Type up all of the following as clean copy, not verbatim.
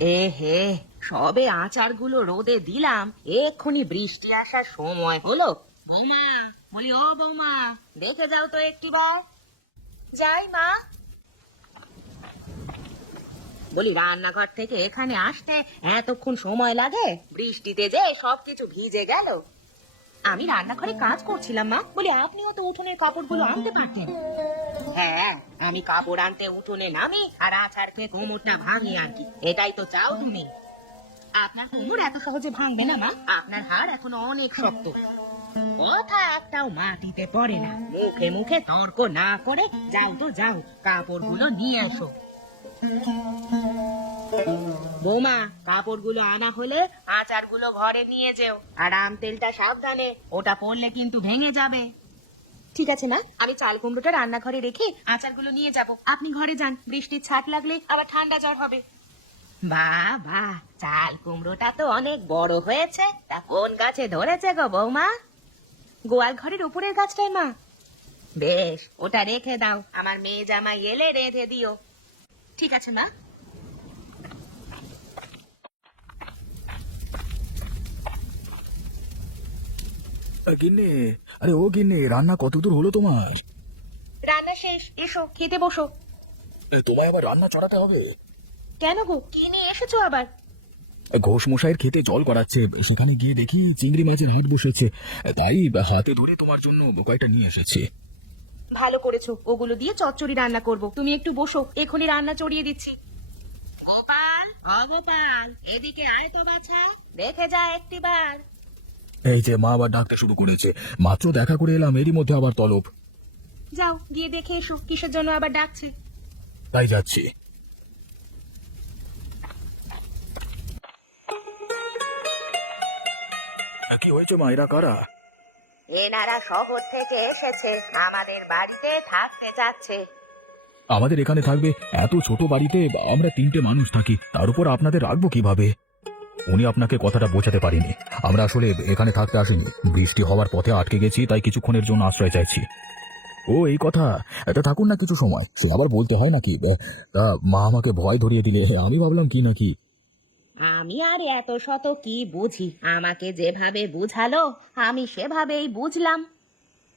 এ হে, সবে আচারগুলো রোদে দিলাম, এক্ষুনি বৃষ্টি আসার সময় হলো। বৌমা, বলি ও বৌমা, দেখে যাও তো একটিবার। যাই মা। বলি রান্নাঘর থেকে এখানে আসতে এতক্ষণ সময় লাগে? বৃষ্টিতে যে সবকিছু ভিজে গেল। আমি রান্নাঘরে কাজ করছিলাম মা, বলি আপনিও তো উঠোনের কাপড়গুলো আনতে পারতেন। হ্যাঁ, আমি কাপড় আনতে উঠোনে নামি আর আচার খেয়ে কোমরটা ভাঙি আর কি, এটাই তো চাও তুমি? আপনার কোমর এত সহজে ভাঙবে না মা, আপনার হাড় এখনো অনেক শক্ত। কথা একটাও মাটিতে পড়ে না, মুখে মুখে তর্ক না করে যাও তো যাও, কাপড়গুলো নিয়ে এসো। বৌমা, কাপড়গুলো আনা হলে আচারগুলো ঘরে নিয়ে যেও, আর আম তেলটা সাবধানে, ওটা পড়লে কিন্তু ভেঙে যাবে। ঠিক আছে না, আমি চাল কুমড়োটা রান্নাঘরে রেখে আচারগুলো নিয়ে যাব, আপনি ঘরে যান, বৃষ্টির ছাট লাগলে আবার ঠান্ডা জ্বর হবে। বাহ বাহ, চাল কুমড়োটা তো অনেক বড় হয়েছে, তা কোন গাছে ধরেছে গো বৌমা? গোয়াল ঘরের উপরের গাছটায় মা। বেশ, ওটা রেখে দাও, আমার মেয়ে জামাই এলে রেঁধে দিও। ঠিক আছে মা। গিন্নি, আরে ও গিন্নি, রান্না কতদূর হলো তোমার? রান্না শেষ, এসো খেতে বসো। তোমায় আবার রান্না চড়াতে হবে? কেন গো, কি নিয়ে এসেছো আবার? ঘোষ মশাইয়ের খেতে জল করাচ্ছে, সেখানে গিয়ে দেখি চিংড়ি মাছের হাট বসেছে, তাই হাতে ধরে তোমার জন্য কয়েকটা নিয়ে এসেছি। ভালো করেছো, ওগুলো দিয়ে চচ্চড়ি রান্না করব, তুমি একটু বসো, এখনই রান্না চড়িয়ে দিচ্ছি। গোপাল, ও গোপাল, এদিকে আয় তো বাছা, দেখে যা একটিবার। এই যে মা আবার ডাকতে শুরু করেছে, মাত্র দেখা করে এলাম, এরই মধ্যে আবার তলব। যাও গিয়ে দেখে এসো কিসের জন্য আবার ডাকছে। তাই যাচ্ছি। কি হয়েছে মা, এরা কারা? এনারা শহর থেকে এসেছে, আমাদের বাড়িতে থাকতে যাচ্ছে। আমাদের এখানে থাকবে? এত ছোট বাড়িতে আমরা 3টে মানুষ থাকি, তার উপর আপনাদের রাখবো কিভাবে? উনি আপনাকে কথাটা বোঝাতে পারিনি, আমরা আসলে এখানে থাকতে আসিনি, বৃষ্টি হওয়ার পথে আটকে গেছি, তাই কিছুক্ষণের জন্য আশ্রয় চাইছি। ও এই কথা, এটা থাকুন না কিছু সময়, সে আবার বলতে হয় নাকি? তা মা আমাকে ভয় ধরিয়ে দিলে, আমি ভাবলাম কি নাকি। আমি আর এত শত কি বুঝি, আমাকে যেভাবে বুঝালো আমি সেভাবেই বুঝলাম।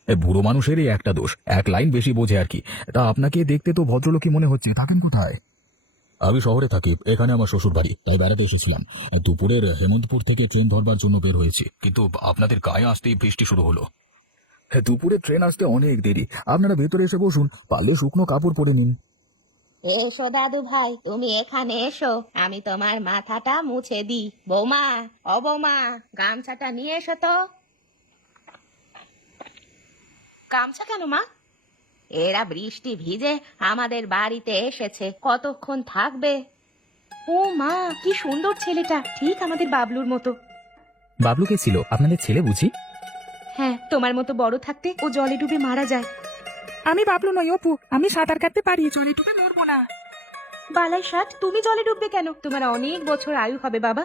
বুড়ো মানুষেরই একটা দোষ, এক লাইন বেশি বোঝে আর কি। তা আপনাকে দেখতে তো ভদ্রলোকই মনে হচ্ছে, থাকেন কোথায়? আমি শহরে থাকি, এখানে আমার শ্বশুর বাড়ি, তাই বেড়াতে এসেছিলাম। দুপুরের হেমন্তপুর থেকে ট্রেন ধরবার জন্য বের হয়েছি, কিন্তু আপনাদের গায়ে আসতেই বৃষ্টি শুরু হলো। দুপুরে ট্রেন আসতে অনেক দেরি, আপনারা ভেতরে এসে বসুন, পারলে শুকনো কাপড় পরে নিন। এসো দাদু ভাই, তুমি এখানে এসো, আমি তোমার মাথাটা মুছে দিই। বৌমা, ও বৌমা, গামছাটা নিয়ে এসো তো। গামছা কেন মা? এরা বৃষ্টি ভিজে আমাদের বাড়িতে এসেছে, কতক্ষণ থাকবে? ও মা, কি সুন্দর ছেলেটা, ঠিক আমাদের বাবলুর মতো। বাবলু কে ছিল, আপনাদের ছেলে বুঝি? হ্যাঁ, তোমার মতো বড় থাকতে ও জলে ডুবে মারা যায়। আমি বাবলু নই অপু, আমি সাঁতার কাটতে পারি, জলে ডুবে মরবো না। বালাই ষাট, তুমি জলে ডুববে কেন? তোমার অনেক বছর আয়ু হবে বাবা।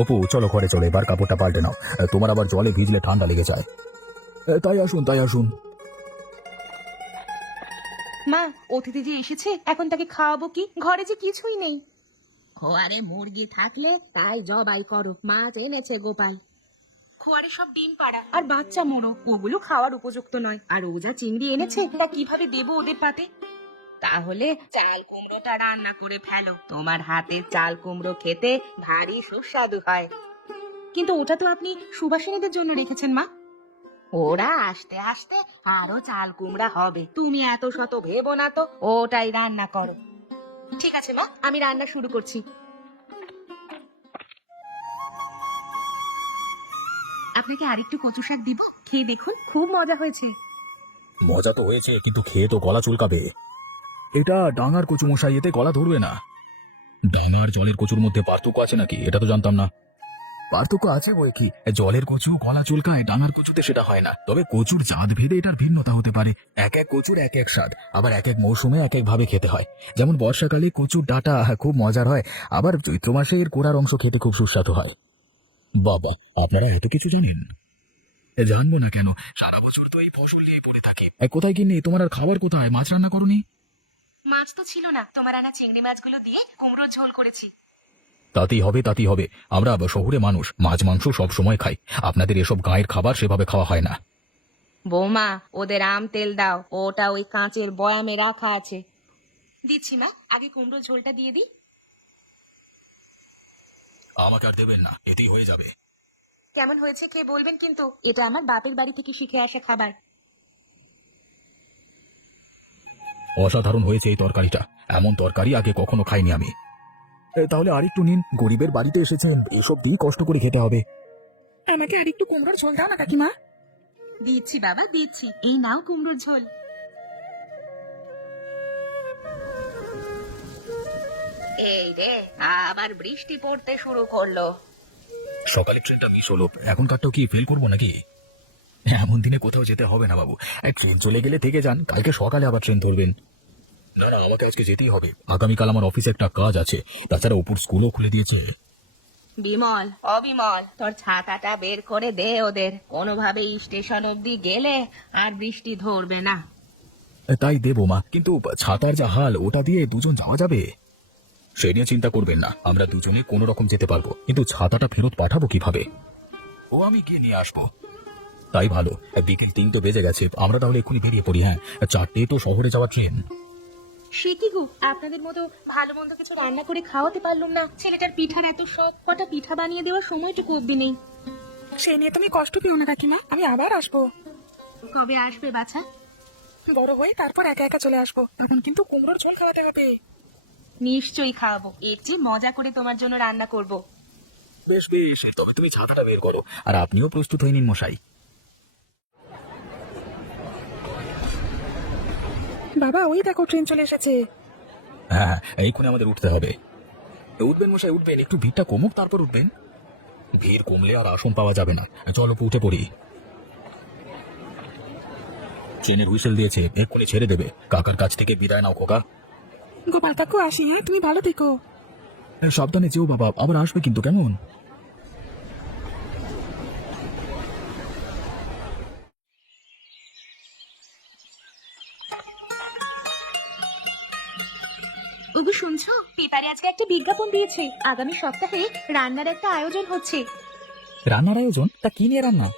অপু চলো ঘরে চলো, এবার কাপড়টা পাল্টে নাও, তোমার আবার জলে ভিজলে ঠান্ডা লেগে যায়। তাই আসুন তাই আসুন। মা, অতিথি যে এসেছে, এখন তাকে খাওয়াবো কি? ঘরে যে কিছুই নেই। খোয়ারে মুরগি থাকলে তাই জবাই করো, মাছ এনেছে গোপাল। খোয়ারে সব ডিম পাড়া আর বাচ্চা মোড়ো, ওগুলো খাওয়ার উপযুক্ত নয়। আর ও যা চিংড়ি এনেছে, তা কিভাবে দেবো ওদের পাতে? তাহলে চাল কুমড়োটা রান্না করে ফেলো, তোমার হাতের চাল কুমড়ো খেতে ভারী সুস্বাদু হয়। কিন্তু ওটা তো আপনি সুবাসিনীদের জন্য রেখেছেন মা। ওরা আসতে আসতে আরো চাল কুমড়া হবে, তুমি এত শত ভেবো না তো, ওটাই রান্না করো। ঠিক আছে মা, আমি রান্না শুরু করছি। আপনাকে আরেকটু কচু শাক দিব, খেয়ে দেখুন, খুব মজা হয়েছে। মজা তো হয়েছে, কিন্তু খেয়ে তো গলা চুলকাবে। এটা ডাঙার কচু মশাই, এতে গলা ধরবে না। ডাঙার জলের কচুর মধ্যে পার্থক্য আছে নাকি, এটা তো জানতাম না। পার্থক্য আছে বই কি, জলের কচু গলা চুলকায়, ডাঙার কচুতে সেটা হয় না। তবে কচুর জাত ভেদে এটার ভিন্নতা হতে পারে, এক এক কচুর এক এক স্বাদ, আবার এক এক মৌসুমে এক এক ভাবে খেতে হয়। যেমন বর্ষাকালে কচুর ডাঁটা খুব মজার হয়, আবার চৈত্র মাসে এর কোড়ার অংশ খেতে খুব সুস্বাদু হয়। বাবা, আপনারা এত কিছু জানেন? জানবো না কেন, সারা বছর তো এই ফসল নিয়ে পড়ে থাকে। কোথায় কিনে তোমার আর খাবার কোথায়, মাছ রান্না করনি? মাছ তো ছিল না, তোমার আনা চিংড়ি মাছগুলো দিয়ে কুমড়োর ঝোল করেছি। তাতেই হবে তাতেই হবে। আমরা শহুরে মানুষ, মাছ মাংস সব সময় খাই। আপনাদের এসব গাঁয়ের খাবার সেভাবে খাওয়া হয় না। বৌমা, ওদের আম তেল দাও, ওটা ওই কাঁচের বয়ামে রাখা আছে। দিচ্ছি মা, আগে কুমড়ো ঝোলটা দিয়ে দিই। আমাকে আর দেবেন না, এতেই হয়ে যাবে। কেমন হয়েছে কে বলবেন কিন্তু, এটা আমার বাপের বাড়ি থেকে শিখে আসা খাবার। অসাধারণ হয়েছে এই তরকারিটা। এমন তরকারি আগে কখনো খাইনি আমি। তাহলে আরেকটু নিন, গরিবের বাড়িতে এসেছেন, এসব দিয়ে কষ্ট করে খেতে হবে। আমাকে আরেকটু কুমড়োর ঝোল দাও না কাকিমা। দিচ্ছি বাবা, দিচ্ছি। এই নাও কুমড়োর ঝোল। এই রে, আবার বৃষ্টি পড়তে শুরু করলো। সকালে ট্রেনটা মিস হলো, এখনকারটাও কি ফেল করবো নাকি? এমন দিনে কোথাও যেতে হবে না বাবু। ট্রেন চলে গেলে থেকে যান, কালকে সকালে আবার ট্রেন ধরবেন। না না, আমাকে আজকে যেতেই হবে। আগামীকাল আমার অফিসে একটা কাজ আছে। তাছাড়া উপর স্কুলও খুলে দিয়েছে। বিমল, অবিমল, তোর ছাতাটা বের করে দে ওদের। কোনোভাবে স্টেশন অবধি গেলে আর বৃষ্টি ধরবে না। তাই দেবো মা, কিন্তু ছাতার যা হাল, ওটা দিয়ে দুজন যাওয়া যাবে? সে নিয়ে চিন্তা করবেন না, আমরা দুজনে কোনো রকম যেতে পারবো, কিন্তু ছাতাটা ফেরত পাঠাবো কিভাবে? ও আমি গিয়ে নিয়ে আসবো। তাই ভালো, বিকেল 3টে বেজে গেছে, আমরা তাহলে এক্ষুনি বেরিয়ে পড়ি। হ্যাঁ, 4টে তো শহরে যাওয়ার ট্রেন। সে কি গো, আপনাদের মতো ভালো মন্দ কিছু রান্না করে খাওয়াতে পারলাম না। ছেলেটার পিঠার এত শখ, কটা পিঠা বানিয়ে দেওয়ার সময়টুকু অব্দি নেই। সে নিয়ে তুমি কষ্ট পেও না কাকিমা, আমি আবার আসবো। কবে আসবে বাছা? বড় হয়ে তারপর একা একা চলে আসবো, তখন কিন্তু কুমড়োর ঝোল খাওয়াতে হবে। নিশ্চয়ই খাওয়াবো, এর চেয়ে মজা করে তোমার জন্য রান্না করব। বেশ বেশ, তবে তুমি ছাতাটা বের করো, আর আপনিও প্রস্তুত হয়ে নিন মশাই। বাবা, ওই দেখো ট্রেন চলে এসেছে। হ্যাঁ হ্যাঁ, এইক্ষুনি আমাদের উঠতে হবে। উঠবেন মশাই, উঠবেন। একটু ভিড়টা কমুক, তারপর উঠবেন। ভিড় কমলে আর আসন পাওয়া যাবে না। চলো উঠে পড়ি। ট্রেনের হুইসেল দিয়েছে, এক্ষুনি ছেড়ে দেবে। কাকার কাছ থেকে বিদায় নাও খোকা। গোপাল কাকু, আসি। হ্যাঁ, তুমি ভালো থেকো। সাবধানে যেও বাবা, আবার আসবে কিন্তু, কেমন? ওগো শুনছো, পেপারে আজকে একটা বিজ্ঞাপন দিয়েছে, আগামী সপ্তাহে রান্নার একটা আয়োজন হচ্ছে। রান্নার আয়োজন? তা কি নিয়ে রান্না?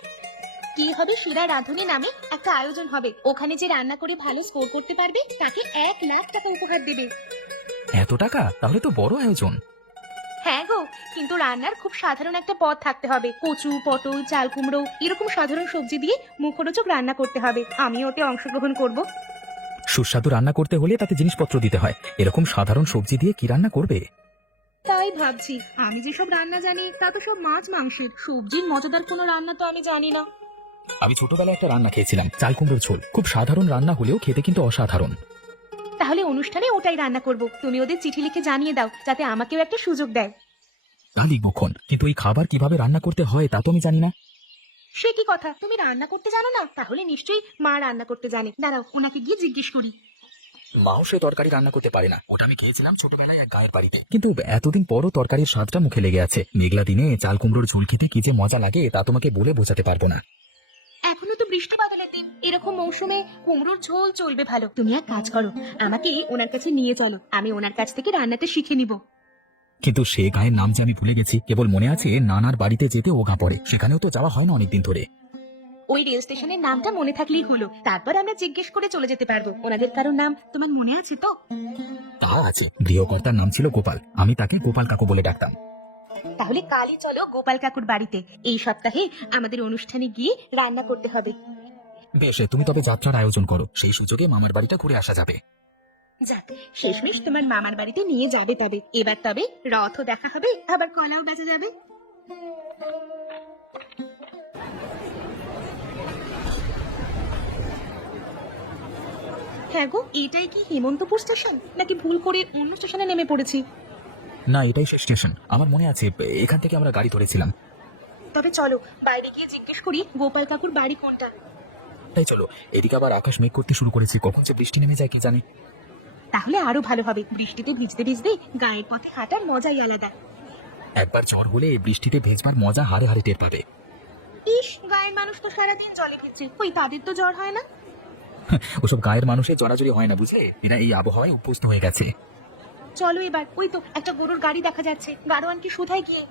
কি হবে, সুরা রাঁধুনি নামে একটা আয়োজন হবে। ওখানে যে রান্না করে ভালো স্কোর করতে পারবে তাকে 1 লাখ টাকা উপহার দেবে। এত টাকা? তাহলে তো বড় আয়োজন। হ্যাঁ গো, কিন্তু রান্নার খুব সাধারণ একটা পদ থাকতে হবে। কচু, পটল, চাল কুমড়ো এরকম সাধারণ সবজি দিয়ে মুখরোচক রান্না করতে হবে। আমি ওতে অংশগ্রহণ করব। সুস্বাদু রান্না করতে হলে তাতে জিনিসপত্র দিতে হয়, এরকম সাধারণ সবজি দিয়ে কি রান্না করবে? তাই ভাবছি, আমি যেসব রান্না জানি তা তো সব মাছ মাংসের। সবজির মজাদার কোনো রান্না তো আমি জানি না। আমি ছোটবেলায় একটা রান্না খেয়েছিলাম, চাল কুমড়োর ঝোল। খুব সাধারণ রান্না হলেও খেতে কিন্তু অসাধারণ। তাহলে অনুষ্ঠানে ওটাই রান্না করব। তুমি ওদের চিঠি লিখে জানিয়ে দাও, যাতে আমাকেও একটা সুযোগ দেয়। তা লিখবক্ষণ, কিন্তু এই খাবার কিভাবে রান্না করতে হয় তা তো আমি জানি না। সে কি কথা, তুমি রান্না করতে জানো না? তাহলে নিশ্চয়ই মা রান্না করতে জানে। দাঁড়াও, ওনাকে গিয়ে জিজ্ঞেস করি। মাও সে তরকারি রান্না করতে পারে না, ওটা আমি খেয়েছিলাম ছোটবেলায় এক গায়ের বাড়িতে। কিন্তু এতদিন পরও তরকারির স্বাদটা মুখে লেগে আছে। মেঘলা দিনে চাল কুমড়োর ঝোল খেতে কি যে মজা লাগে তা তোমাকে বলে বোঝাতে পারবো না। এখনো তো বৃষ্টি বাদলের দিন, এরকম মৌসুমে কুমড়োর ঝোল চলবে ভালো। তুমি এক কাজ করো, আমাকে ওনার কাছে নিয়ে চলো, আমি ওনার কাছ থেকে রান্নাটা শিখে নিব। কিন্তু সে গায়ের নাম যে আমি ভুলে গেছি। কেবল মনে আছে নানার বাড়িতে যেতে ও গা পড়ে, সেখানেও তো যাওয়া হয় না অনেকদিন ধরে। ওই রেল স্টেশনের নামটা মনে থাকলেই হলো, তারপর আমরা জিজ্ঞেস করে চলে যেতে পারবো। ওনাদের কারোর নাম তোমার মনে আছে তো? তা আছে, গৃহকর্তার নাম ছিল গোপাল, আমি তাকে গোপাল কাকু বলে ডাকতাম। তাহলে কালই চলো গোপাল কাকুর বাড়িতে। এই সপ্তাহে আমাদের অনুষ্ঠানে গিয়ে রান্না করতে হবে। বেশ, তুমি তবে যাত্রার আয়োজন করো, সেই সুযোগে মামার বাড়িটা ঘুরে আসা যাবে। যাক, শেষমেশ তোমার মামার বাড়িতে নিয়ে যাবে। তবে এবার তবে রথও দেখা হবে, আবার কলাও বেচা যাবে। হ্যাঁ গো, এটাই কি হেমন্তপুর স্টেশন, নাকি ভুল করে অন্য স্টেশনে নেমে পড়েছি? না, এটাই সেই স্টেশন। আমার মনে আছে এখান থেকে আমরা গাড়ি ধরেছিলাম। তবে চলো বাইরে গিয়ে জিজ্ঞেস করি গোপাল কাকুর বাড়ি কোনটা। তাই চলো। এদিকে আবার আকাশ মেঘ করতে শুরু করেছি, কখন যে বৃষ্টি নেমে যায় কি জানি। তাহলে আরো ভালো হবে, বৃষ্টিতে ভিজতে ভিজতে গায়ের পথে হাঁটার মজাই আলাদা। একবার ঝড় হলে বৃষ্টিতে ভেজবার মজা হারে হারে টের পাবে। ইস, গায়ের মানুষ তো সারাদিন জলে ভিজছে, ওই তাদের তো জ্বর হয় না? ওসব গায়ের মানুষের জড়াজড়ি হয় না বুঝলে, এরা এই আবহাওয়ায় অভ্যস্ত হয়ে গেছে। চলো এবার, ওই তো একটা গরুর গাড়ি দেখা যাচ্ছে, গাড়োয়ানকে শুধাই গিয়ে।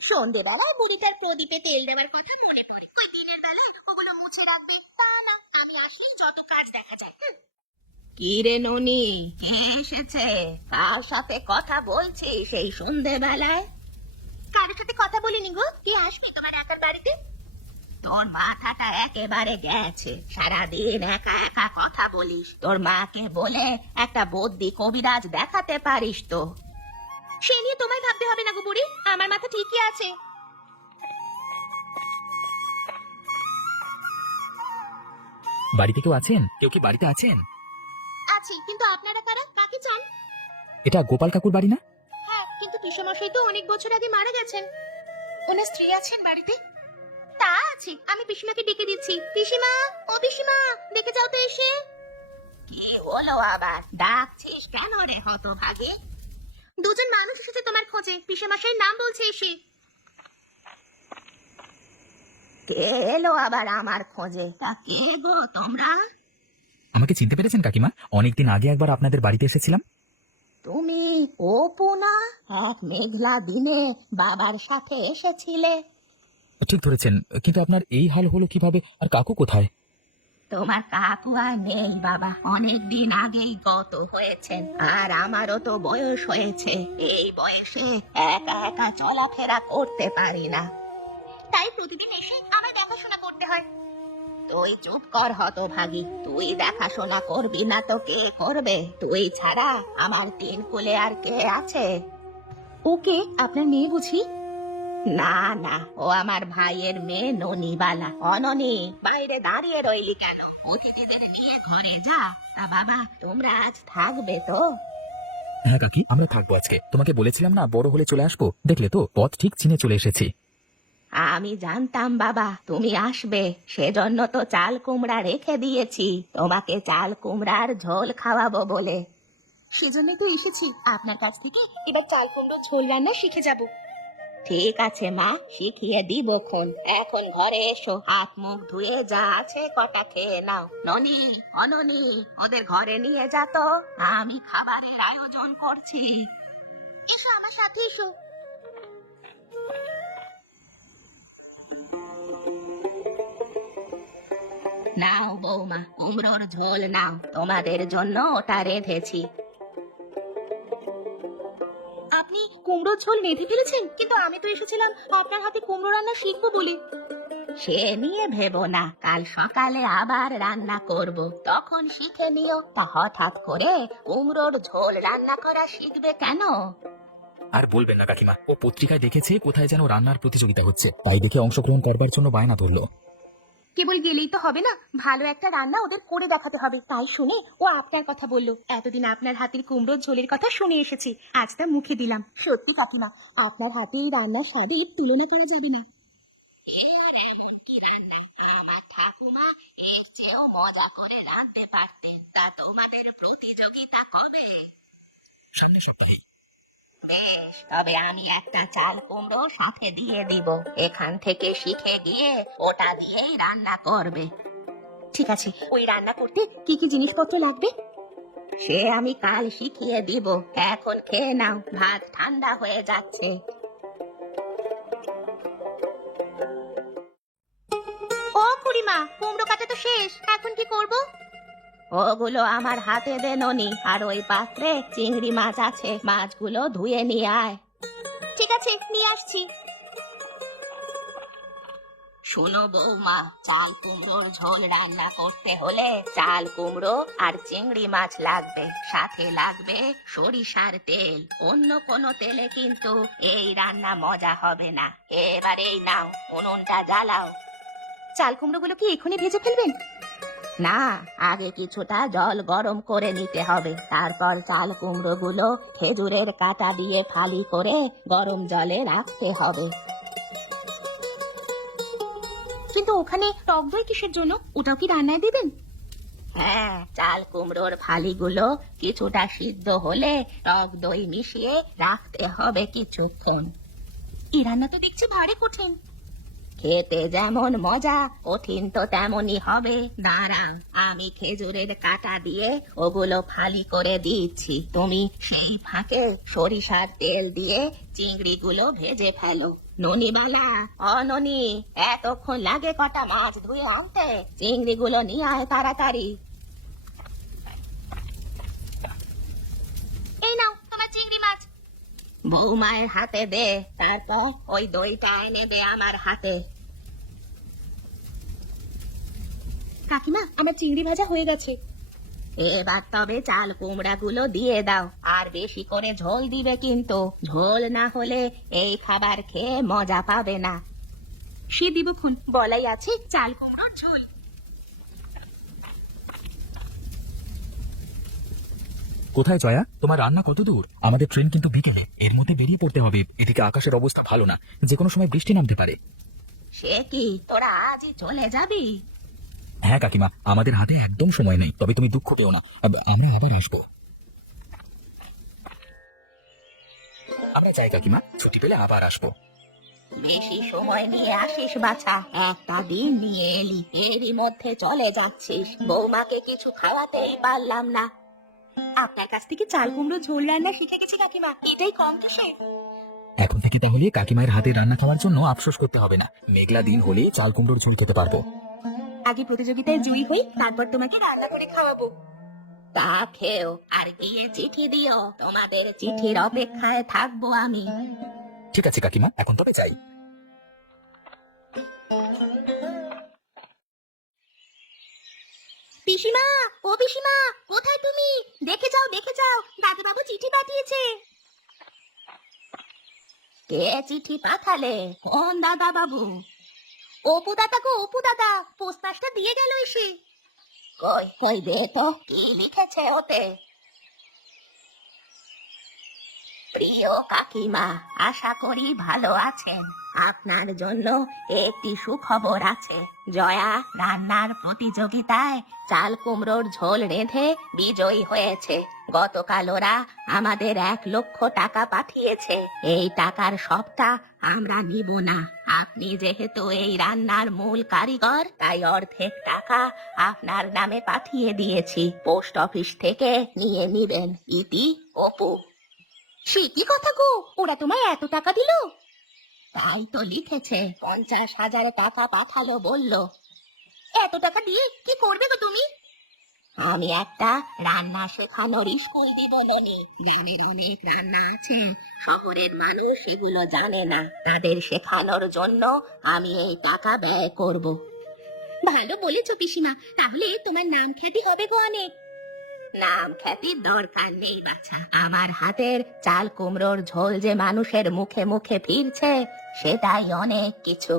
সন্ধ্যেবেলা বুড়িটার প্রদীপে তেল দেওয়ার কথা মনে পড়ে, ওই দিনের বেলা ওগুলো মুছে রাখবে, তা না আমি আসলেই যত কাজ দেখা যায়। কি রে ননি, কে এসেছে? কার সাথে কথা বলছিস সেই সন্ধ্যেবেলায়? কারোর সাথে কথা বলিনি গো, কে আসবে তোমার একার বাড়িতে? তোর মাথাটা একেবারে গেছে, সারাদিন একা একা কথা বলিস। তোর মাকে বলে একটা বদ্যি কবিরাজ দেখাতে পারিস তো। সে নিয়ে তোমায় ভাবতে হবে না গো বুড়ি, আমার মাথা ঠিকই আছে। বাড়িতে কেউ আছেন? কেউ কি বাড়িতে আছেন? আছি, কিন্তু আপনারা কারা, কাকে চান? এটা গোপাল কাকুর বাড়ি না? হ্যাঁ, কিন্তু পিসমশাই তো অনেক বছর আগে মারা গেছেন। ওনার স্ত্রী আছেন বাড়িতে? তা আছে, আমি পিসিমাকে ডেকে দিচ্ছি। পিসিমা, ও পিসিমা, ডেকে যাও তো এসে। কি হলো আবার, ডাকছিস কেন রে হতভাগে? দুজন মানুষ এসেছে তোমার খোঁজে, পিসেমশাই নাম বলছে এসে। কে এলো আবার আমার খোঁজে? তা কে গো তোমরা? আমাকে চিনতে পেরেছেন কাকিমা? অনেকদিন আগে একবার আপনাদের বাড়িতে এসেছিলাম। তুমি অপু না? এক মেঘলা দিনে বাবার সাথে এসেছিলে। ঠিক ধরেছেন, কিন্তু আপনার এই হাল হলো কিভাবে? আর কাকু কোথায়? তোমার কাকু আর নেই বাবা, অনেক দিন আগেই গত হয়েছেন। আর আমারও তো বয়স হয়েছে, এই বয়সে একা একা চলাফেরা করতে পারি না, তাই প্রতিদিন এসে আমার দেখাশোনা করতে হয়। তুই চুপ কর হতভাগী, তুই দেখাশোনা করবি না তো কে করবে? তুই ছাড়া আমার তিন কুলে আর কে আছে? ওকে আপনার মেয়ে বুঝি? না না, ও আমার ভাইয়ের মেয়ে ননিবালা। অননি, বাইরে দাঁড়িয়ে রইলি কেন? অতিথিদের নিয়ে ঘরে যা। তা বাবা, তোমরা আজ থাকবে তো? হ্যাঁ কাকি, আমরা থাকবো আজকে। তোমাকে বলেছিলাম না বড় হলে চলে আসবো, দেখলে তো পথ ঠিক চিনে চলে এসেছি। আমি জানতাম বাবা তুমি আসবে, সেজন্য তো চাল কুমড়া রেখে দিয়েছি, তোমাকে চাল কুমড়ার ঝোল খাওয়াবো বলে। সেজন্যই তো এসেছি আপনার কাছ থেকে, এবার চাল কুমড়ো ঝোল রান্না শিখে যাব। ঠিক আছে মা, শিখিয়ে দিব খন। এখন ঘরে এসো, হাত মুখ ধুয়ে যা আছে কটা খেয়ে নাও। ননি, অননি, ওদের ঘরে নিয়ে যা তো, আমি খাবারের আয়োজন করছি। এসো আমার সাথে এসো। নাও বৌমা, কুমড়োর ঝোল নাও, তোমাদের জন্য ওটা রেঁধেছি। আপনি কুমড়ো ঝোল রেঁধে ফেলেছেন? কিন্তু আমি তো এসেছিলাম আপনার হাতে কুমড়ো রান্না শিখবো বলে। সে নিয়ে ভেবো না, কাল সকালে আবার রান্না করব, তখন শিখে নিও। তা হঠাৎ করে কুমড়োর ঝোল রান্না করা শিখবে কেন? আর বলবেন না কাকিমা, ও পত্রিকায় দেখেছে কোথায় যেন রান্নার প্রতিযোগিতা হচ্ছে, তাই দেখে অংশগ্রহণ করবার জন্য বায়না ধরলো। কেবল গেলেই তো হবে না, ভালো একটা রান্না ওদের করে দেখাতে হবে। তাই শুনে ও আপনার কথা বললো। এতদিন আপনার হাতের কুমড়োর ঝোলের কথা শুনে এসেছি, আজ তা মুখে দিলাম। সত্যি কাকিমা, আপনার হাতে এই রান্নার স্বাদের তুলনা করা যাবে না। আর এমন কি রান্না, আমার ঠাকুমা এর চেয়েও মজা করে রাঁধতে পারতেন। তা তোমাদের প্রতিযোগিতা কবে? সামনের সপ্তাহে। বেশ, তবে আমি একটা চাল কুমড়ো সাথে দিয়ে দিব, এখান থেকে শিখে গিয়ে ওটা দিয়েই রান্না করবে। ঠিক আছে, ওই রান্না করতে কি কি জিনিসপত্র লাগবে? সে আমি কাল শিখিয়ে দিব, এখন খেয়ে নাও, ভাত ঠান্ডা হয়ে যাচ্ছে। ও খুড়িমা, কুমড়ো কাটা তো শেষ, এখন কি করব? ওগুলো আমার হাতে দে ননি, আর ওই পাত্রে চিংড়ি মাছ আছে, মাছগুলো ধুয়ে নিয়ে আয়। ঠিক আছে, নিয়ে আসছি। শোনো বৌমা, চাল কুমড়োর ঝোল রান্না করতে হলে চাল কুমড়ো আর চিংড়ি মাছ লাগবে, সাথে লাগবে সরিষার তেল। অন্য কোনো তেলে কিন্তু এই রান্না মজা হবে না। এবার এই নাও, উনুনটা জ্বালাও। চাল কুমড়োগুলো কি এখনই ভেজে ফেলবেন? না, আগে কিছুটা জল গরম করে নিতে হবে, তারপর চাল কুমড়োগুলো খেজুরের কাঁটা দিয়ে ফালি করে গরম জলে রাখতে হবে। কিন্তু ওখানে টক দই কিসের জন্য? ওটাও কি রান্নায় দিবেন? হ্যাঁ, চাল কুমড়োর ফালিগুলো কিছুটা সিদ্ধ হলে টক দই মিশিয়ে রাখতে হবে কিছুক্ষণ। এই রান্না তো দেখছি ভারী কঠিন। খেতে যেমন মজা, কঠিন তো তেমনই হবে। দাঁড়াও, আমি খেজুরের কাঁটা দিয়ে ওগুলো ফালি করে দিচ্ছি। তুমি সেই ফাঁকে সরিষার তেল দিয়ে চিংড়িগুলো ভেজে ফেলো। ননিবালা, ননি, এতক্ষণ লাগে কটা মাছ ধুয়ে আনতে? চিংড়িগুলো নিয়ে আয় তাড়াতাড়ি। এই নাও তোমার চিংড়ি মাছ। বৌমায়ের হাতে দে, তারপর ওই দইটা এনে দে আমার হাতে। কাকিমা, আমার চিংড়ি ভাজা হয়ে গেছে। এবার তবে চাল কুমড়া গুলো দিয়ে দাও, আর বেশি করে ঝোল দিবে কিন্তু। ঝোল না হলে এই খাবার খেয়ে মজা পাবে না। সে দিবক্ষণ, বলাই আছে চাল কুমড়োর ঝোল। কোথায় জয়া, তোমার রান্না কত দূর? আমাদের ট্রেন কিন্তু বিকেলে, এর মধ্যে বেরিয়ে পড়তে হবে। এদিকে আকাশের অবস্থা ভালো না, যে কোনো সময় বৃষ্টি নামতে পারে। সে কি, তোরা আজই চলে যাবি? হ্যাঁ কাকিমা, আমাদের হাতে একদম সময় নেই, তবে তুমি দুঃখ পেও না, আমরা আবার আসবো। আমরা যাই কাকিমা, ছুটি পেলে আবার আসবো। বেশি সময় নিয়ে আসিস বাছা, একটা দিন নিয়ে এলি, এরই মধ্যে চলে যাচ্ছিস। বৌমাকে কিছু খাওয়াতেই পারলাম না। আপনার কাছ থেকে চাল কুমড়ো ঝোল রান্না শিখে গেছি কাকিমা, এটাই কম কিসের। এখন থেকে তাহলে কাকিমায়ের হাতে রান্না খাওয়ার জন্য আফসোস করতে হবে না। মেঘলা দিন হলে চাল কুমড়োর ঝোল খেতে পারবো। আগে প্রতিযোগিতায় জয়ী হই, তারপর তোমাকে রান্না করে খাওয়াবো। তা খেও, আর গিয়ে চিঠি দিও। তোমাদের চিঠির অপেক্ষায় থাকবো আমি। ঠিক আছে কাকিমা, এখন তবে যাই। পিসিমা, ও পিসিমা, কোথায় তুমি? দেখে যাও, দেখে যাও, দাদুবাবু চিঠি পাঠিয়েছে। কে চিঠি পাঠালে? কোন দাদা বাবু? অপু দাদা গো, অপু দাদা, পোস্টমাস্টার দিয়ে গেল এসে। কই কই দে তো, কি লিখেছে ওতে? প্রিয় কাকিমা, আশা করি ভালো আছেন। আপনার জন্য একটি সুখবর আছে। জয়া রান্নার প্রতিযোগিতায় চাল কুমড়োর ঝোল রেঁধে বিজয়ী হয়েছে। গতকাল ওরা আমাদের 1,00,000 টাকা পাঠিয়েছে। এই টাকার সবটা আমরা নিব না। আপনি যেহেতু এই রান্নার মূল কারিগর, তাই অর্ধেক টাকা আপনার নামে পাঠিয়ে দিয়েছি। পোস্ট অফিস থেকে নিয়ে নিবেন। ইতি, অপু। সে কি কথা গো, ওরা তোমায় এত টাকা দিল? তাই তো লিখেছে, 50,000 টাকা পাঠালো বললো। এত টাকা দিয়ে কি করবে গো তুমি? আমি একটা রান্না শেখানোর স্কুল দিব ননি। গ্রামের অনেক রান্না আছে, শহরের মানুষ এগুলো জানে না। তাদের শেখানোর জন্য আমি এই টাকা ব্যয় করব। ভালো বলেছো পিসিমা, তাহলে তোমার নাম খ্যাতি হবে গো অনেক। নাম খ্যাতির দরকার নেই বাছা, আমার হাতের চাল কুমড়োর ঝোল যে মানুষের মুখে মুখে ফিরছে, সেটাই অনেক কিছু।